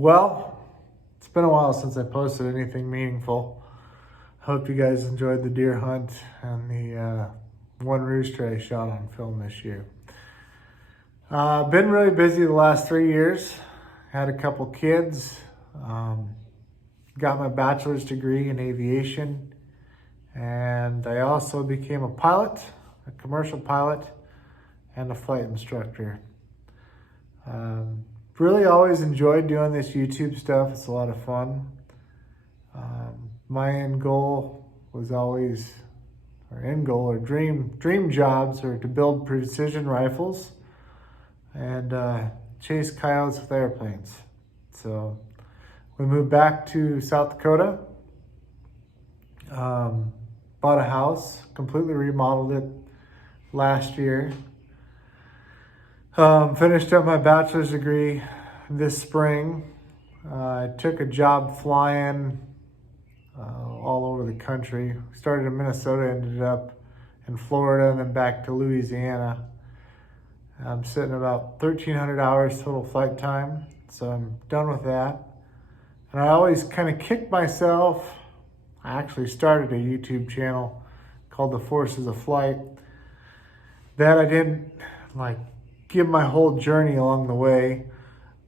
Well, it's been a while since I posted anything meaningful. Hope you guys enjoyed the deer hunt and the one rooster I shot on film this year. Been really busy the last 3 years. Had a couple kids. Got my bachelor's degree in aviation. And I also became a pilot, a commercial pilot, and a flight instructor. Really always enjoyed doing this YouTube stuff. It's a lot of fun. My end goal was always, dream jobs are to build precision rifles and chase coyotes with airplanes. So we moved back to South Dakota, bought a house, completely remodeled it last year. Finished up my bachelor's degree this spring. I took a job flying all over the country. Started in Minnesota, ended up in Florida, and then back to Louisiana. I'm sitting about 1,300 hours total flight time, so I'm done with that. And I always kind of kick myself. I actually started a YouTube channel called The Forces of Flight that I didn't give my whole journey along the way,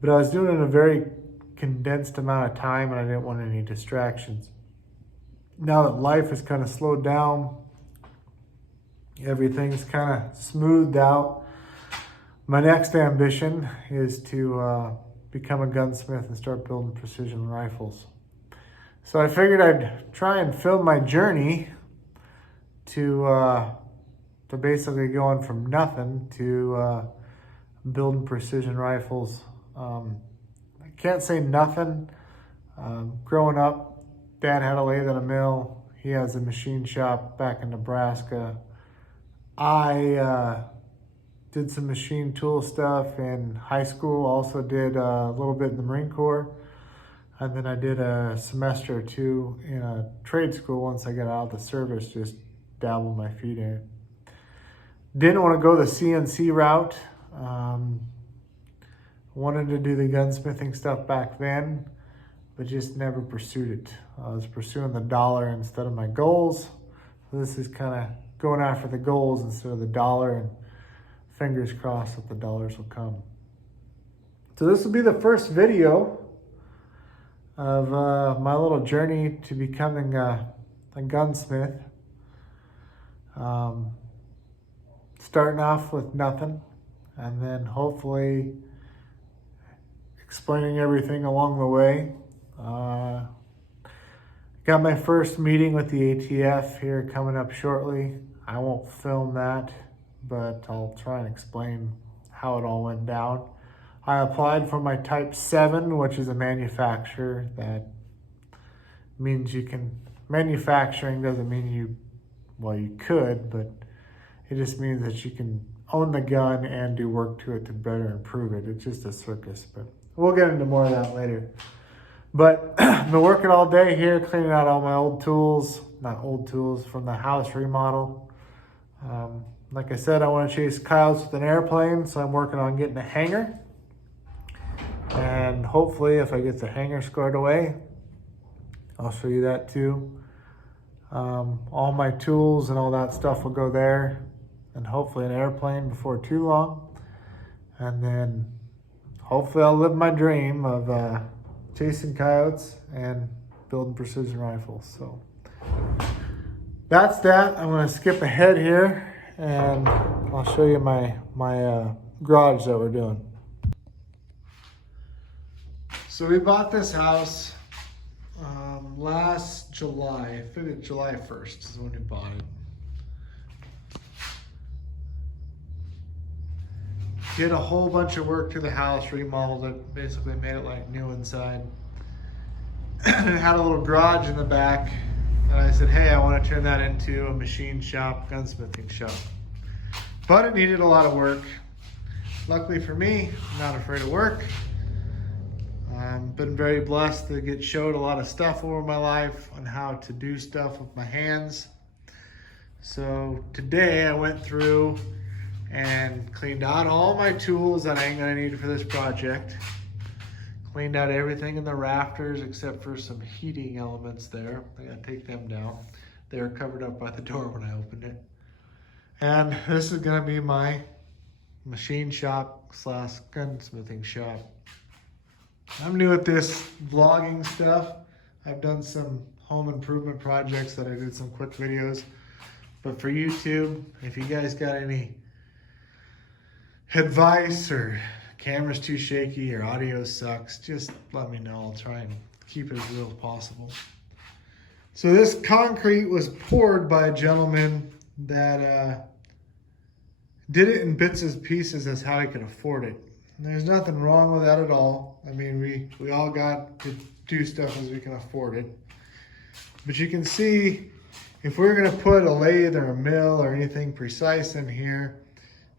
but I was doing it in a very condensed amount of time and I didn't want any distractions. Now that life has kind of slowed down, everything's kind of smoothed out, my next ambition is to become a gunsmith and start building precision rifles. So I figured I'd try and film my journey to basically going from nothing to building precision rifles. I can't say nothing. Growing up, Dad had a lathe and a mill. He has a machine shop back in Nebraska. I did some machine tool stuff in high school, also did a little bit in the Marine Corps. And then I did a semester or two in a trade school once I got out of the service, just dabbled my feet in it. Didn't want to go the CNC route. Wanted to do the gunsmithing stuff back then, but just never pursued it. I was pursuing the dollar instead of my goals. So this is kind of going after the goals instead of the dollar, and fingers crossed that the dollars will come. So this will be the first video of my little journey to becoming a gunsmith. Starting off with nothing, and then hopefully explaining everything along the way. Got my first meeting with the ATF here coming up shortly. I won't film that, but I'll try and explain how it all went down. I applied for my Type 7, which is a manufacturer. That means you can, manufacturing doesn't mean you could, but it just means that you can own the gun and do work to it to better improve it. It's just a circus, but we'll get into more of that later. But I've been working all day here, cleaning out all my not old tools from the house remodel. Like I said, I want to chase coyotes with an airplane, so I'm working on getting a hanger. And hopefully if I get the hanger squared away, I'll show you that too. All my tools and all that stuff will go there, and hopefully an airplane before too long. And then hopefully I'll live my dream of chasing coyotes and building precision rifles. So that's that. I'm going to skip ahead here and I'll show you my garage that we're doing. So we bought this house last July. I think July 1st is when we bought it. Did a whole bunch of work to the house, remodeled it, basically made it like new inside. And it had a little garage in the back. And I said, hey, I want to turn that into a machine shop, gunsmithing shop. But it needed a lot of work. Luckily for me, I'm not afraid of work. Been very blessed to get showed a lot of stuff over my life on how to do stuff with my hands. So today I went through and cleaned out all my tools that I ain't gonna need for this project. Cleaned out everything in the rafters except for some heating elements there. I gotta take them down. They were covered up by the door when I opened it. And this is gonna be my machine shop / gunsmithing shop. I'm new at this vlogging stuff. I've done some home improvement projects that I did some quick videos. But for YouTube, if you guys got any advice or camera's too shaky or audio sucks, just let me know. I'll try and keep it as real as possible. So this concrete was poured by a gentleman that did it in bits and pieces as how he could afford it. And there's nothing wrong with that at all. I mean, we all got to do stuff as we can afford it. But you can see, if we're gonna put a lathe or a mill or anything precise in here,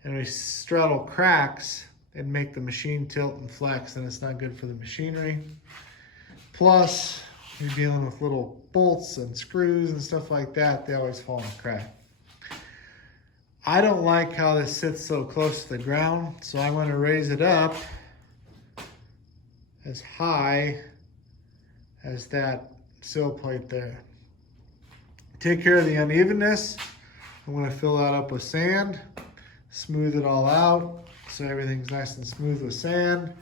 and we straddle cracks, it'd make the machine tilt and flex, and it's not good for the machinery. Plus, you're dealing with little bolts and screws and stuff like that. They always fall in a crack. I don't like how this sits so close to the ground, so I'm gonna raise it up as high as that sill plate there. Take care of the unevenness. I'm gonna fill that up with sand, smooth it all out so everything's nice and smooth with sand.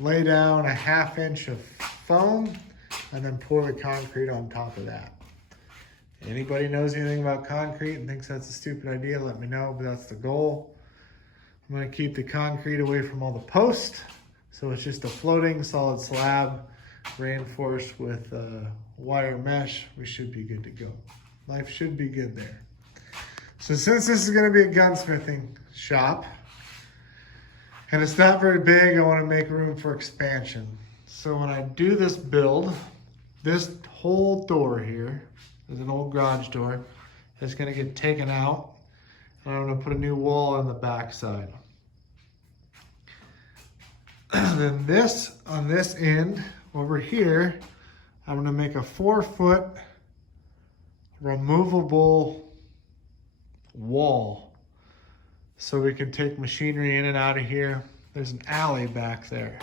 Lay down a 1/2 inch of foam and then pour the concrete on top of that. Anybody knows anything about concrete and thinks that's a stupid idea, let me know, but that's the goal. I'm gonna keep the concrete away from all the posts, so it's just a floating solid slab reinforced with wire mesh. We should be good to go. Life should be good there. So since this is gonna be a gunsmithing shop, and it's not very big, I wanna make room for expansion. So when I do this build, this whole door here, there's an old garage door, it's gonna get taken out, and I'm gonna put a new wall on the back side. Then this, on this end, over here, I'm gonna make a 4-foot removable wall so we can take machinery in and out of here. There's an alley back there.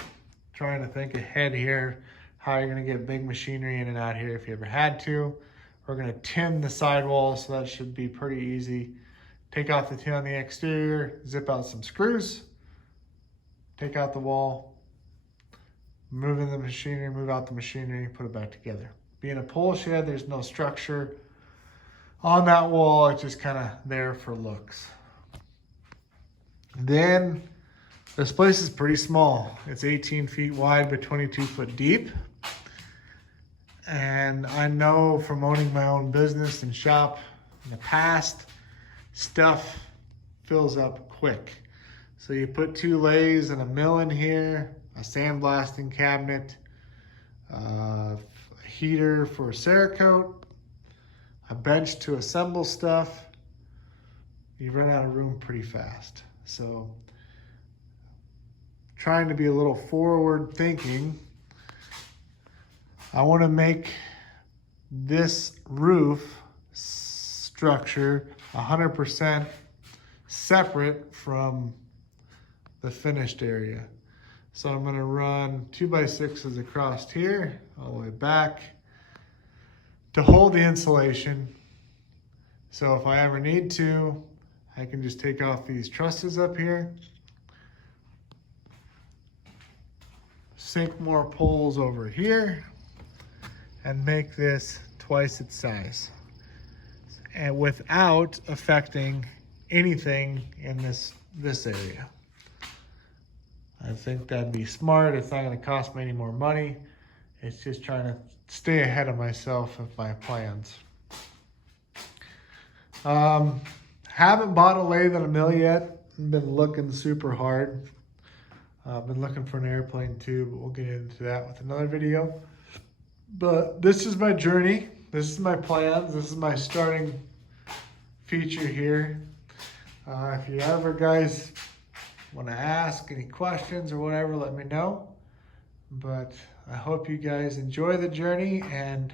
Trying to think ahead here, how you're gonna get big machinery in and out here if you ever had to. We're gonna tin the sidewall, so that should be pretty easy. Take off the tin on the exterior, zip out some screws, take out the wall, move in the machinery, move out the machinery, put it back together. Being a pole shed, there's no structure on that wall. It's just kind of there for looks. Then this place is pretty small. It's 18 feet wide but 22 foot deep. And I know from owning my own business and shop in the past, stuff fills up quick. So you put 2 lathes and a mill in here, a sandblasting cabinet, a heater for a Cerakote, a bench to assemble stuff, you run out of room pretty fast. So trying to be a little forward thinking, I want to make this roof structure 100% separate from the finished area. So I'm going to run 2x6s across here, all the way back, to hold the insulation. So if I ever need to, I can just take off these trusses up here, sink more poles over here, and make this twice its size, and without affecting anything in this area. I think that'd be smart. It's not going to cost me any more money. It's just trying to stay ahead of myself with my plans. Haven't bought a lathe and a mill yet. I've been looking super hard. I've been looking for an airplane too, but we'll get into that with another video. But this is my journey. This is my plans. This is my starting feature here. If you ever guys want to ask any questions or whatever, let me know. But I hope you guys enjoy the journey and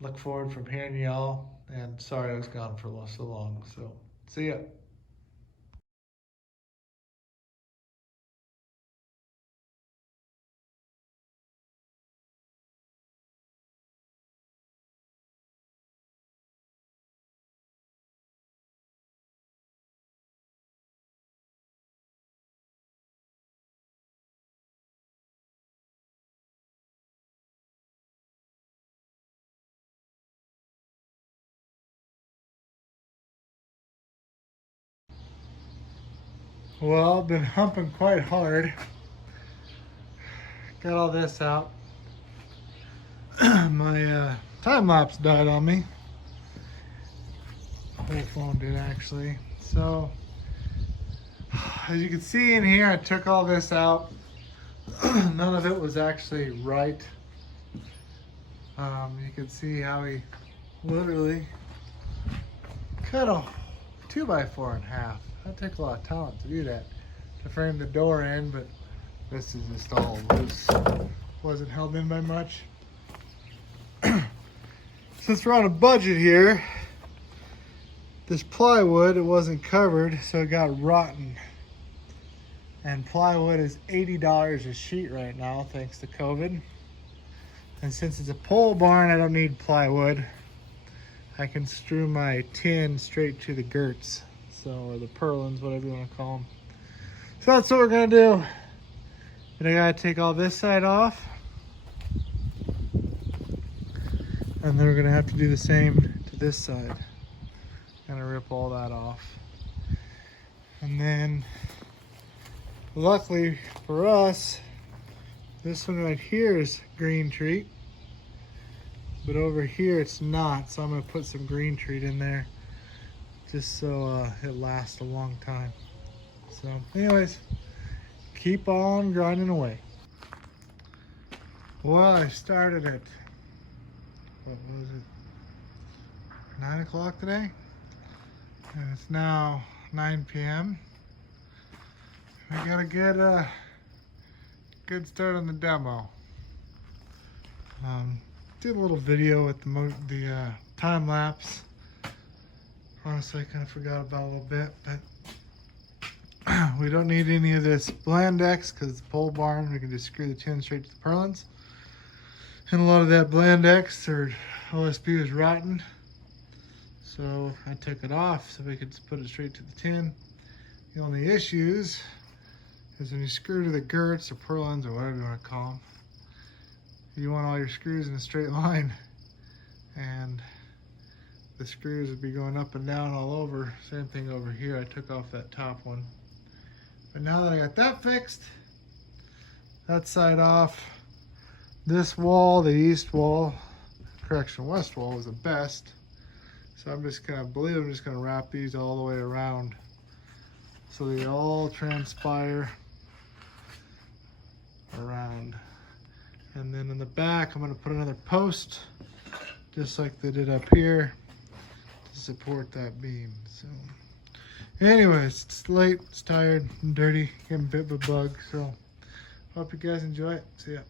look forward from hearing y'all. And sorry I was gone for so long. So see ya. Well, I've been humping quite hard. Got all this out. My time lapse died on me. The whole phone did actually. So, as you can see in here, I took all this out. None of it was actually right. You can see how he literally cut a 2x4 in half. That took a lot of talent to do that, to frame the door in, but this is just all loose. Wasn't held in by much. Since we're on a budget here, this plywood, it wasn't covered, so it got rotten. And plywood is $80 a sheet right now, thanks to COVID. And since it's a pole barn, I don't need plywood. I can strew my tin straight to the girts, or the purlins, whatever you want to call them. So that's what we're gonna do. And I gotta take all this side off. And then we're gonna have to do the same to this side. Gonna rip all that off. And then, luckily for us, this one right here is green treat. But over here it's not, so I'm gonna put some green treat in there just so it lasts a long time. So anyways, keep on grinding away. Well, I started at, what was it, 9 o'clock today? And it's now 9 p.m. We got a good start on the demo. Did a little video with the time lapse. Honestly, I kind of forgot about it a little bit, but we don't need any of this Blandex because it's a pole barn. We can just screw the tin straight to the purlins. And a lot of that Blandex or OSB was rotten, so I took it off so we could just put it straight to the tin. The only issues is when you screw to the girts or purlins or whatever you want to call them, you want all your screws in a straight line, and the screws would be going up and down all over. Same thing over here. I took off that top one. But now that I got that fixed, that side off, this wall, the east wall, correction, west wall was the best. So I'm just gonna wrap these all the way around so they all transpire around. And then in the back, I'm gonna put another post, just like they did up here, to support that beam. So anyways, it's late, it's tired, I'm dirty, getting bit by a bug. So hope you guys enjoy it. See ya.